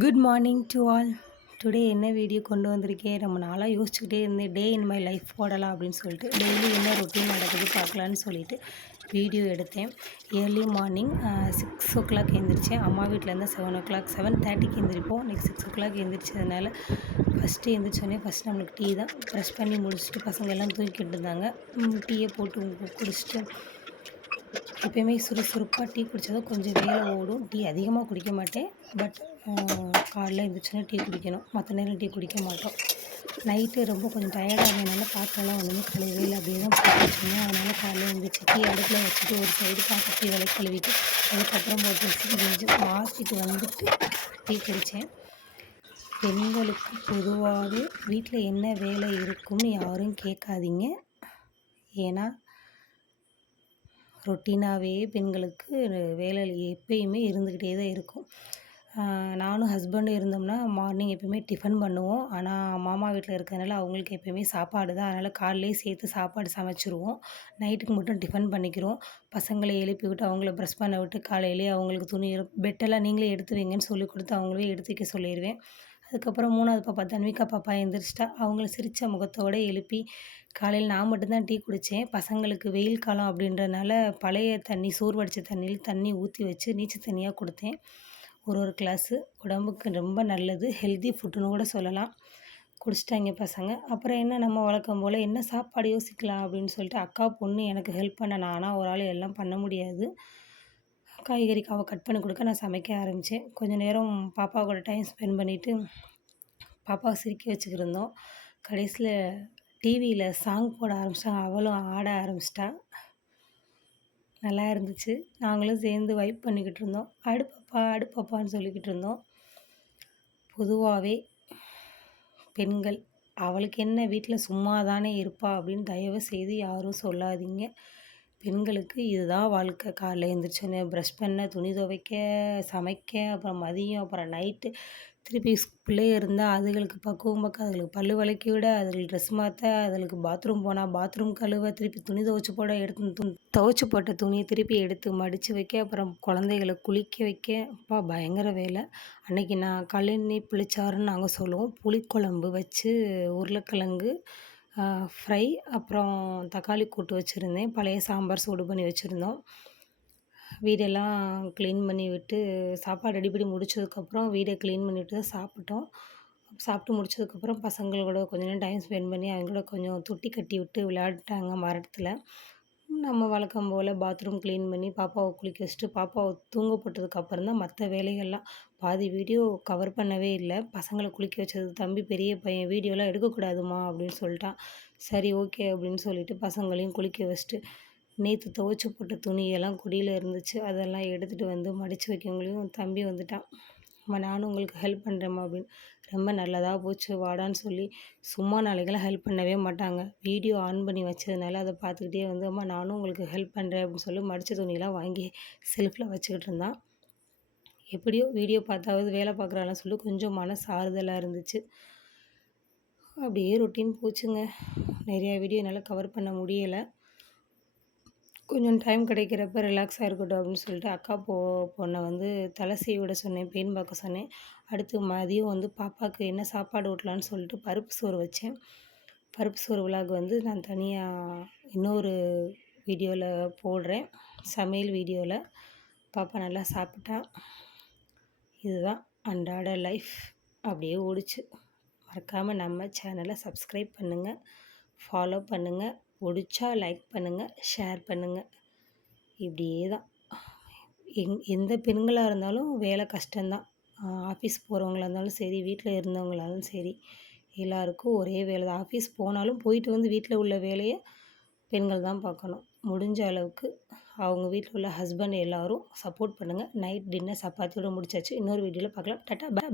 Good morning to all. Today என்ன video கொண்டு வந்திருக்கேன், ரொம்ப நாளாக யோசிச்சுக்கிட்டே இருந்தேன். டே இன் மை லைஃப் போடலாம் அப்படின்னு சொல்லிட்டு டெய்லி என்ன ரொட்டீன் நடக்குது பார்க்கலான்னு சொல்லிட்டு வீடியோ எடுத்தேன். ஏர்லி மார்னிங் 6 o'clock எழுந்திரிச்சேன். அம்மா வீட்டிலேருந்து 7 o'clock 7:30க்கு எழுந்திரிப்போம். நெக்ஸ்ட் 6 o'clock எழுந்திரிச்சதுனால ஃபஸ்ட்டு எழுந்திரிச்சோடனே ஃபஸ்ட் நம்மளுக்கு டீ தான். ப்ரெஷ் பண்ணி முடிச்சுட்டு பசங்க எல்லாம் தூக்கிட்டு இருந்தாங்க. டீயை போட்டு குடிச்சிட்டு எப்பயுமே சுறுசுறுப்பாக டீ குடித்தா தான் கொஞ்சம் வேலை ஓடும். டீ அதிகமாக குடிக்க மாட்டேன். பட் காலைல எழுந்திரிச்சோன்னே டீ குடிக்கணும். மற்ற நேரம் டீ குடிக்க மாட்டோம். நைட்டு ரொம்ப கொஞ்சம் டயர்டாக இருந்ததுனால பாத்திரம்லாம் ஒன்றுமே கழுவவே இல்லை, அப்படியே தான் போட்டு வச்சுருந்தேன். அதனால் காலைல எழுந்திரிச்சு டீ அடுப்பில் வச்சுட்டு ஒரு சைடு பாத்திரத்தை விலை கழுவிட்டு அதுக்கப்புறம் போட்டு வச்சு கொஞ்சம் மாற்றிட்டு வந்துட்டு டீ குடித்தேன். பெண்களுக்கு பொதுவாகவே வீட்டில் என்ன வேலை இருக்கும்னு யாரும் கேட்காதீங்க. ஏன்னா ரொட்டீனாகவே பெண்களுக்கு வேலை எப்பயுமே இருந்துக்கிட்டே தான் இருக்கும். நானும் ஹஸ்பண்டும் இருந்தோம்னா மார்னிங் எப்பயுமே டிஃபன் பண்ணுவோம். ஆனால் மாமா வீட்டில் இருக்கிறதுனால அவங்களுக்கு எப்பயுமே சாப்பாடு தான். அதனால் காலையிலேயே சேர்த்து சாப்பாடு சமைச்சிருவோம். நைட்டுக்கு மட்டும் டிஃபன் பண்ணிக்கிறோம். பசங்களை எழுப்பி விட்டு அவங்கள ப்ரெஷ் பண்ண விட்டு காலையிலேயே அவங்களுக்கு துணி பெட்டெல்லாம் நீங்களே எடுத்து வைங்கன்னு சொல்லி கொடுத்து அவங்களே எடுத்து வைக்க சொல்லிடுவேன். அதுக்கப்புறம் 3வது பாப்பா தன்விகா பாப்பா எந்திரிச்சிட்டா. அவங்கள சிரித்த முகத்தோடு எழுப்பி காலையில் நான் மட்டும்தான் டீ குடித்தேன். பசங்களுக்கு வெயில் காலம் அப்படின்றனால பழைய தண்ணி சோறு வடித்த தண்ணியில் தண்ணி ஊற்றி வச்சு நீச்சல் தண்ணியாக கொடுத்தேன். ஒரு கிளாஸு உடம்புக்கு ரொம்ப நல்லது. ஹெல்தி ஃபுட்டுன்னு கூட சொல்லலாம். குடிச்சிட்டாங்க பசங்க. அப்புறம் என்ன நம்ம வழக்கம் போல் என்ன சாப்பாடு யோசிக்கலாம் அப்படின்னு சொல்லிட்டு அக்கா பொண்ணு எனக்கு ஹெல்ப் பண்ண, நானாக ஒரு ஆள் எல்லாம் பண்ண முடியாது. காய்கறி அவள் கட் பண்ணி கொடுக்க நான் சமைக்க ஆரம்பித்தேன். கொஞ்சம் நேரம் பாப்பா கூட டைம் ஸ்பெண்ட் பண்ணிவிட்டு பாப்பாவை சிரிக்க வச்சுக்கிருந்தோம். கடைசியில் டிவியில் சாங் போட ஆரம்பிச்சிட்டாங்க. அவளும் ஆட ஆரம்பிச்சிட்டா. நல்லா இருந்துச்சு. நாங்களும் சேர்ந்து வைப் பண்ணிக்கிட்டு இருந்தோம். அடுப்பாப்பான்னு சொல்லிக்கிட்டு இருந்தோம். பொதுவாகவே பெண்கள் அவளுக்கு என்ன வீட்டில் சும்மா தானே இருப்பா அப்படின்னு தயவு செய்து யாரும் சொல்லாதீங்க. பெண்களுக்கு இதுதான் வாழ்க்கை. காலைல எழுந்திரிச்சோன்னே ப்ரஷ் பண்ண, துணி துவைக்க, சமைக்க, அப்புறம் மதியம், அப்புறம் நைட்டு திருப்பி பிள்ளைய இருந்தால் அதுகளுக்கு பக்குவம் பார்க்க, அதுகளுக்கு பல்லு விளக்கி விட, அதுகளுக்கு ட்ரெஸ் மாற்ற, அதுகளுக்கு பாத்ரூம் போனால் பாத்ரூம் கழுவ, திருப்பி துணி துவைச்சி போட, துவைச்சி போட்ட துணியை திருப்பி எடுத்து மடித்து வைக்க, அப்புறம் குழந்தைகளை குளிக்க வைக்க, அப்பா பயங்கர வேலை. அன்றைக்கி நான் கழனி புளிச்சாறுன்னு நாங்கள் சொல்லுவோம். புளிக்குழம்பு வச்சு உருளைக்கிழங்கு ஃப்ரை, அப்புறம் தக்காளி கூட்டு வச்சுருந்தேன். பழைய சாம்பார் சூடு பண்ணி வச்சுருந்தோம். வீடெல்லாம் க்ளீன் பண்ணி விட்டு சாப்பாடு ரெடி பண்ணி முடித்ததுக்கப்புறம் வீடை க்ளீன் பண்ணிவிட்டு தான் சாப்பிட்டோம். சாப்பிட்டு முடித்ததுக்கப்புறம் பசங்களோட கொஞ்ச நேரம் டைம் ஸ்பெண்ட் பண்ணி அவங்களோட கொஞ்சம் தொட்டி கட்டி விட்டு விளையாடிட்டாங்க மரத்தில். நம்ம வழக்கம் போல் பாத்ரூம் க்ளீன் பண்ணி பாப்பாவை குளிக்க வச்சுட்டு பாப்பாவை தூங்க போட்டதுக்கப்புறம் தான் மற்ற வேலைகள்லாம். பாதி வீடியோ கவர் பண்ணவே இல்லை. பசங்களை குளிக்க வச்சது தம்பி பெரிய பையன் வீடியோலாம் எடுக்கக்கூடாதுமா அப்படின்னு சொல்லிட்டான். சரி ஓகே அப்படின்னு சொல்லிவிட்டு பசங்களையும் குளிக்க வச்சுட்டு நேற்று துவைச்சி போட்ட துணியெல்லாம் கொடியில் இருந்துச்சு. அதெல்லாம் எடுத்துகிட்டு வந்து மடித்து வைக்கவங்களையும் தம்பி வந்துட்டான். அம்மா நானும் உங்களுக்கு ஹெல்ப் பண்ணுறேம்மா அப்படின்னு. ரொம்ப நல்லதாக போச்சு வாடான்னு சொல்லி சும்மா நாளைக்கெல்லாம் ஹெல்ப் பண்ணவே மாட்டாங்க. வீடியோ ஆன் பண்ணி வச்சதுனால அதை பார்த்துக்கிட்டே வந்து அம்மா நானும் உங்களுக்கு ஹெல்ப் பண்ணுறேன் அப்படின்னு சொல்லி மடித்த துணியெல்லாம் வாங்கி செல்ஃபில் வச்சுக்கிட்டு இருந்தான். எப்படியோ வீடியோ பார்த்தாவது வேலை பார்க்குறான்னு சொல்லி கொஞ்சம் மனசு ஆறுதலாக இருந்துச்சு. அப்படியே ரொட்டீன் போச்சுங்க. நிறையா வீடியோ என்னால் கவர் பண்ண முடியலை. கொஞ்சம் டைம் கிடைக்கிறப்ப ரிலாக்ஸாக இருக்கட்டும் அப்படின்னு சொல்லிட்டு அக்கா பொண்ணை வந்து தலை சீவி விட சொன்னேன், பெயின் பார்க்க சொன்னேன். அடுத்து மதியம் வந்து பாப்பாவுக்கு என்ன சாப்பாடு ஊட்டலான்னு சொல்லிட்டு பருப்பு சோறு வச்சேன். பருப்பு சோறு விலாக் வந்து நான் தனியாக இன்னொரு வீடியோவில் போடுறேன், சமையல் வீடியோவில். பாப்பா நல்லா சாப்பிட்டா. இதுதான் அன்றாட லைஃப், அப்படியே ஓடிச்சு. மறக்காமல் நம்ம சேனலை சப்ஸ்கிரைப் பண்ணுங்கள், ஃபாலோ பண்ணுங்கள், பிடிச்சா லைக் பண்ணுங்கள், ஷேர் பண்ணுங்கள். இப்படியே தான் எந்த பெண்களாக இருந்தாலும் வேலை கஷ்டம்தான். ஆஃபீஸ் போகிறவங்களா இருந்தாலும் சரி, வீட்டில் இருந்தவங்களாலும் சரி, எல்லாருக்கும் ஒரே வேலை தான். ஆஃபீஸ் போனாலும் போயிட்டு வந்து வீட்டில் உள்ள வேலையை பெண்கள் தான் பார்க்கணும். முடிஞ்ச அளவுக்கு அவங்க வீட்டில் உள்ள ஹஸ்பண்ட் எல்லோரும் சப்போர்ட் பண்ணுங்கள். நைட் டின்னர் சப்பாத்தியோடு முடிச்சாச்சு. இன்னொரு வீடியோவில் பார்க்கலாம். டாட்டா, பாய்.